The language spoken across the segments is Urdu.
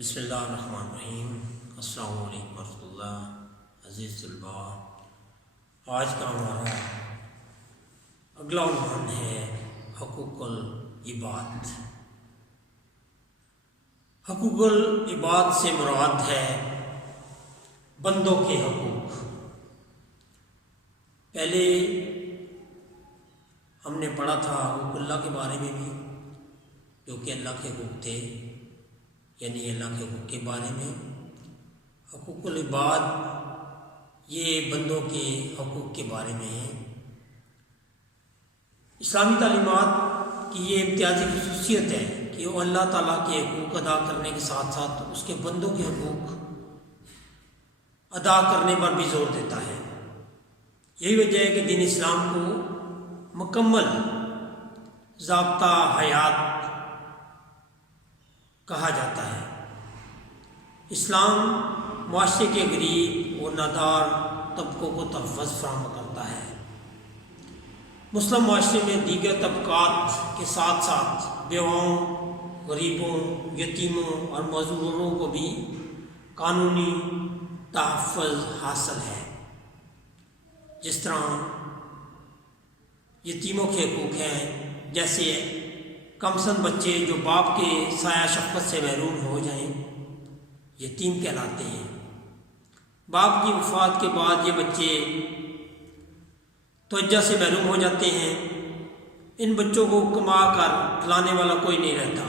بسم اللہ الرحمن الرحیم۔ السلام علیکم ورحمۃ اللہ۔ عزیز طلباء، آج کا ہمارا اگلا عنوان ہے حقوق العباد۔ حقوق العباد سے مراد ہے بندوں کے حقوق۔ پہلے ہم نے پڑھا تھا حقوق اللہ کے بارے میں بھی، جو کہ اللہ کے حقوق تھے، یعنی اللہ کے حقوق کے بارے میں۔ حقوق العباد یہ بندوں کے حقوق کے بارے میں ہے۔ اسلامی تعلیمات کی یہ امتیازی خصوصیت ہے کہ وہ اللہ تعالیٰ کے حقوق ادا کرنے کے ساتھ ساتھ اس کے بندوں کے حقوق ادا کرنے پر بھی زور دیتا ہے۔ یہی وجہ ہے کہ دین اسلام کو مکمل ضابطہ حیات کہا جاتا ہے۔ اسلام معاشرے کے غریب اور نادار طبقوں کو تحفظ فراہم کرتا ہے۔ مسلم معاشرے میں دیگر طبقات کے ساتھ ساتھ بیواؤں، غریبوں، یتیموں اور معذوروں کو بھی قانونی تحفظ حاصل ہے۔ جس طرح یتیموں کے حقوق ہیں، جیسے کم سن بچے جو باپ کے سایہ شفقت سے محروم ہو جائیں یتیم کہلاتے ہیں۔ باپ کی وفات کے بعد یہ بچے توجہ سے محروم ہو جاتے ہیں۔ ان بچوں کو کما کر کھلانے والا کوئی نہیں رہتا۔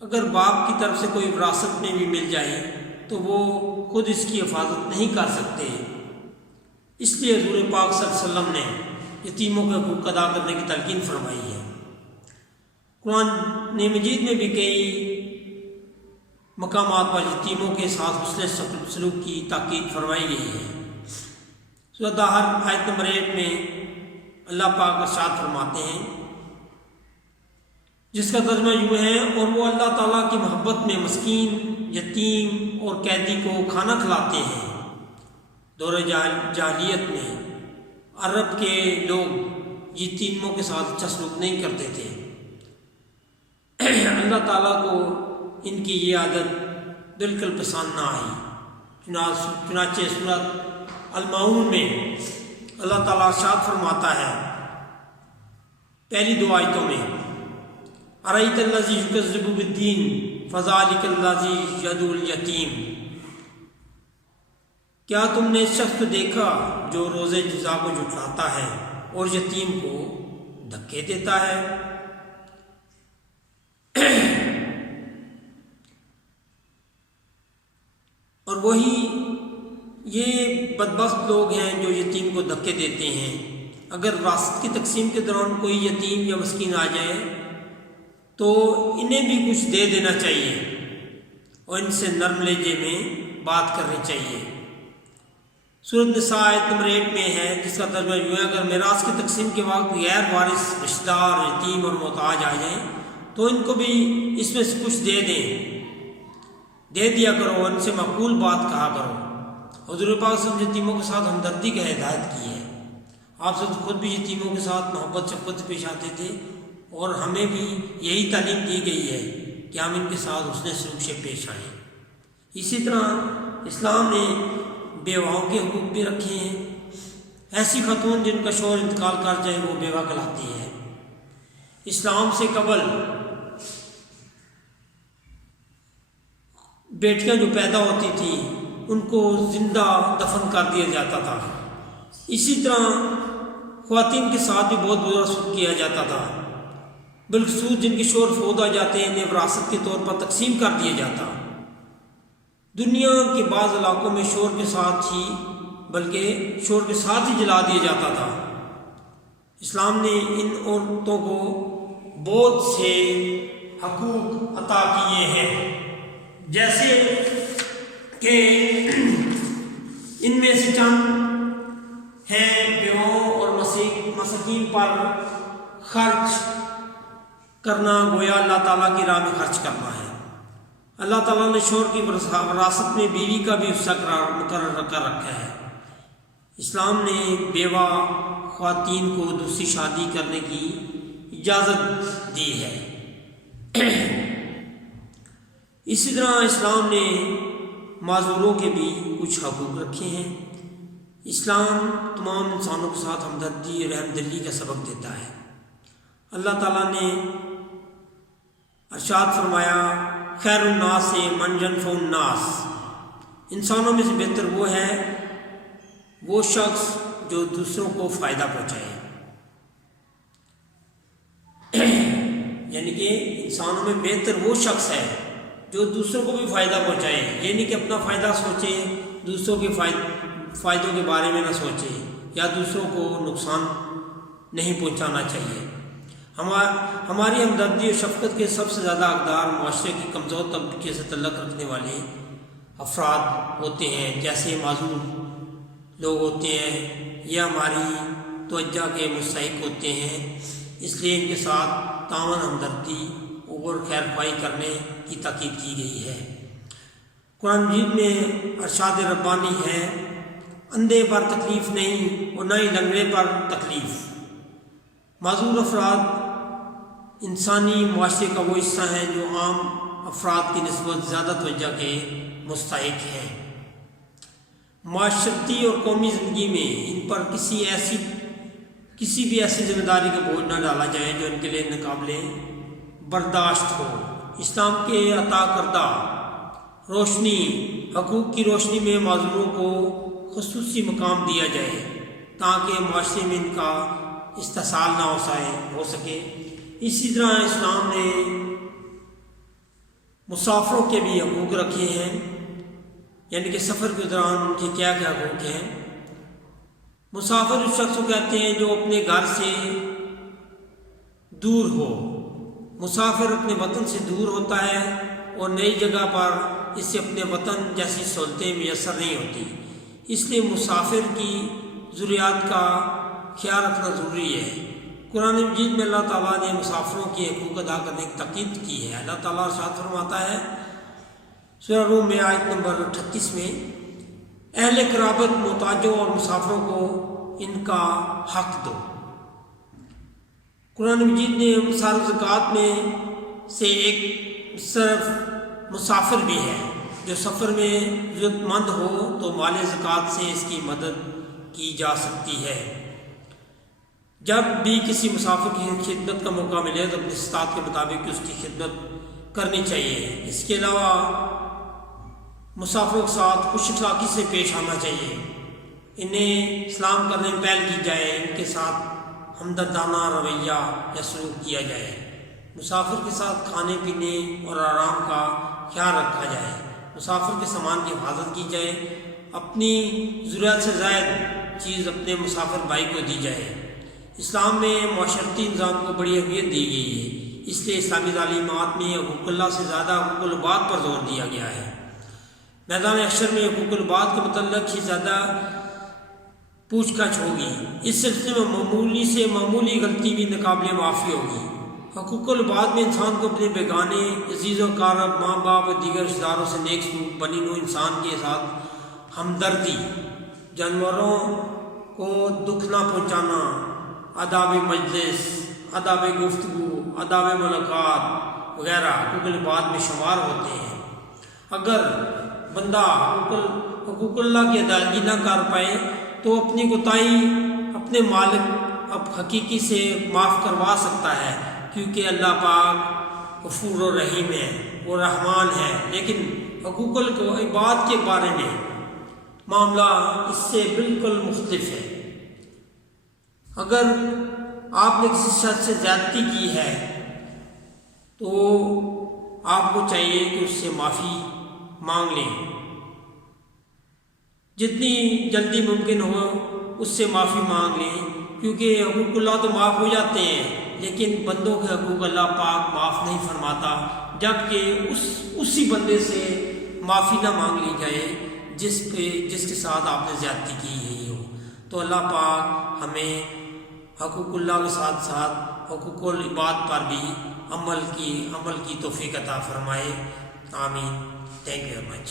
اگر باپ کی طرف سے کوئی وراثت میں بھی مل جائے تو وہ خود اس کی حفاظت نہیں کر سکتے۔ اس لیے حضور پاک صلی اللہ علیہ وسلم نے یتیموں کے حقوق ادا کرنے کی تلقین فرمائی ہے۔ قرآن مجید میں بھی کئی مقامات پر یتیموں کے ساتھ حسن سلوک کی تاکید فرمائی گئی ہے۔ سورۃ طٰہٰ آیت نمبر 8 میں اللہ پاک ارشاد فرماتے ہیں، جس کا ترجمہ یوں ہے، اور وہ اللہ تعالیٰ کی محبت میں مسکین، یتیم اور قیدی کو کھانا کھلاتے ہیں۔ دور جاہلیت میں عرب کے لوگ یتیموں کے ساتھ اچھا سلوک نہیں کرتے تھے۔ اللہ تعالیٰ کو ان کی یہ عادت بالکل پسند نہ آئی۔ چنانچہ سورۃ المعون میں اللہ تعالیٰ ارشاد فرماتا ہے پہلی 2 آیتوں میں، أَرَأَيْتَ الَّذِي يُكَذِّبُ بِالدِّينِ فَذَلِكَ الَّذِي يَدُعُّ الْيَتِيمَ، کیا تم نے اس شخص کو دیکھا جو روز جزا کو جھٹلاتا ہے اور یتیم کو دھکے دیتا ہے؟ اور وہی یہ بدبخت لوگ ہیں جو یتیم کو دھکے دیتے ہیں۔ اگر وراثت کی تقسیم کے دوران کوئی یتیم یا مسکین آ جائے تو انہیں بھی کچھ دے دینا چاہیے اور ان سے نرم لہجے میں بات کرنی چاہیے۔ سورۃ نساء آیت نمبر 8 میں ہے، جس کا ترجمہ یوں ہے، اگر میراث کی تقسیم کے وقت غیر وارث رشتہ دار، یتیم اور محتاج آ جائیں تو ان کو بھی اس میں سے کچھ دے دیا کرو، ان سے معقول بات کہا کرو۔ حضور پاک صلی اللہ علیہ وسلم یتیموں کے ساتھ ہمدردی کا ہدایت کی ہے۔ آپ سب خود بھی یتیموں کے ساتھ محبت شفقت سے پیش آتے تھے، اور ہمیں بھی یہی تعلیم دی گئی ہے کہ ہم ان کے ساتھ حسن سلوک سے پیش آئیں۔ اسی طرح اسلام نے بیواؤں کے حقوق بھی رکھے ہیں۔ ایسی خاتون جن کا شوہر انتقال کر جائے وہ بیوہ کہلاتی ہے۔ اسلام سے قبل بیٹیاں جو پیدا ہوتی تھیں ان کو زندہ دفن کر دیا جاتا تھا۔ اسی طرح خواتین کے ساتھ بھی بہت برا سلوک کیا جاتا تھا، بالخصوص جن کے شوہر فوت ہو جاتے ہیں انہیں وراثت کے طور پر تقسیم کر دیا جاتا۔ دنیا کے بعض علاقوں میں شوہر کے ساتھ ہی جلا دیا جاتا تھا۔ اسلام نے ان عورتوں کو بہت سے حقوق عطا کیے ہیں، جیسے کہ ان میں سے چند ہیں، بیواؤں اور مساکین پر خرچ کرنا گویا اللہ تعالیٰ کی راہ میں خرچ کرنا ہے۔ اللہ تعالیٰ نے شوہر کی وراثت میں بیوی کا بھی حصہ مقرر کر رکھا ہے۔ اسلام نے بیوہ خواتین کو دوسری شادی کرنے کی اجازت دی ہے۔ اسی طرح اسلام نے معذوروں کے بھی کچھ حقوق رکھے ہیں۔ اسلام تمام انسانوں کے ساتھ ہمدردی اور رحمدلی کا سبق دیتا ہے۔ اللہ تعالیٰ نے ارشاد فرمایا، خیر الناس من ینفع الناس، انسانوں میں سے بہتر وہ ہے وہ شخص جو دوسروں کو فائدہ پہنچائے۔ یعنی کہ انسانوں میں بہتر وہ شخص ہے جو دوسروں کو بھی فائدہ پہنچائے، یعنی کہ اپنا فائدہ سوچے، دوسروں کے فائدوں کے بارے میں نہ سوچے، یا دوسروں کو نقصان نہیں پہنچانا چاہیے۔ ہماری ہمدردی اور شفقت کے سب سے زیادہ حقدار معاشرے کی کمزور طبقے سے تعلق رکھنے والے افراد ہوتے ہیں، جیسے معذور لوگ ہوتے ہیں، یہ ہماری توجہ کے مستحق ہوتے ہیں، اس لیے ان کے ساتھ تعاون، ہمدردی اور خیر خواہی کرنے کی تاکید کی گئی ہے۔ قرآن مجید میں ارشاد ربانی ہے، اندھے پر تکلیف نہیں اور نہ ہی لنگڑے پر تکلیف۔ معذور افراد انسانی معاشرے کا وہ حصہ ہیں جو عام افراد کی نسبت زیادہ توجہ کے مستحق ہیں۔ معاشرتی اور قومی زندگی میں ان پر کسی بھی ایسی ذمہ داری کا بوجھ نہ ڈالا جائے جو ان کے لیے ناقابل برداشت ہو۔ اسلام کے عطا کردہ روشنی، حقوق کی روشنی میں معذوروں کو خصوصی مقام دیا جائے تاکہ معاشرے میں ان کا استحصال نہ ہو سکے۔ اسی طرح اسلام نے مسافروں کے بھی حقوق رکھے ہیں، یعنی کہ سفر کے دوران ان کے کیا کیا حقوق ہیں۔ مسافر اس شخص کو کہتے ہیں جو اپنے گھر سے دور ہو۔ مسافر اپنے وطن سے دور ہوتا ہے اور نئی جگہ پر اسے اپنے وطن جیسی سہولتیں میسر نہیں ہوتی، اس لیے مسافر کی ضروریات کا خیال رکھنا ضروری ہے۔ قرآن مجید میں اللہ تعالیٰ نے مسافروں کے حقوق ادا کرنے کی تاکید کی ہے۔ اللہ تعالیٰ ارشاد فرماتا ہے سورہ روم میں آیت نمبر 38 میں، اہل قرابت، محتاجوں اور مسافروں کو ان کا حق دو۔ قرآن مجید نے مصارف زکوٰۃ میں سے ایک صرف مسافر بھی ہے، جو سفر میں ضرورت مند ہو تو مال زکوٰۃ سے اس کی مدد کی جا سکتی ہے۔ جب بھی کسی مسافر کی خدمت کا موقع ملے تو اپنی استطاعت کے مطابق اس کی خدمت کرنی چاہیے۔ اس کے علاوہ مسافروں کے ساتھ خوش اخلاقی سے پیش آنا چاہیے، انہیں سلام کرنے میں پہل کی جائے، ان کے ساتھ ہمدردانہ رویہ یا سلوک کیا جائے، مسافر کے ساتھ کھانے پینے اور آرام کا خیال رکھا جائے، مسافر کے سامان کی حفاظت کی جائے، اپنی ضرورت سے زائد چیز اپنے مسافر بھائی کو دی جائے۔ اسلام میں معاشرتی نظام کو بڑی اہمیت دی گئی ہے، اس لیے اسلامی تعلیمات میں حقوق اللہ سے زیادہ حقوق العباد پر زور دیا گیا ہے۔ میدان حشر میں حقوق العباد کے متعلق ہی زیادہ پوچھ گچھ ہوگی۔ اس سلسلے میں معمولی سے معمولی غلطی بھی ناقابل معافی ہوگی۔ حقوق العباد میں انسان کو اپنے بیگانے، عزیز و اقارب، ماں باپ اور دیگر رشتہ داروں سے نیک سلوک، بنی نوع انسان کے ساتھ ہمدردی، جانوروں کو دکھ نہ پہنچانا، آداب مجلس، آداب گفتگو، آداب ملاقات وغیرہ حقوق العباد میں شمار ہوتے ہیں۔ اگر بندہ حقوق اللہ کی ادائیگی نہ کر پائے تو اپنی کوتاہی اپنے مالک اب حقیقی سے معاف کروا سکتا ہے، کیونکہ اللہ پاک غفور و رحیم ہے اور رحمان ہے۔ لیکن حقوق العباد کے بارے میں معاملہ اس سے بالکل مختلف ہے۔ اگر آپ نے کسی شخص سے زیادتی کی ہے تو آپ کو چاہیے کہ اس سے معافی مانگ لیں، جتنی جلدی ممکن ہو اس سے معافی مانگ لیں، کیونکہ حقوق اللہ تو معاف ہو جاتے ہیں لیکن بندوں کے حقوق اللہ پاک معاف نہیں فرماتا، جبکہ اسی بندے سے معافی نہ مانگ لی جائے جس کے ساتھ آپ نے زیادتی کی گئی ہو۔ تو اللہ پاک ہمیں حقوق اللہ کے ساتھ ساتھ حقوق العباد پر بھی عمل کی توفیق عطا فرمائے۔ آمین۔ Thank you very much.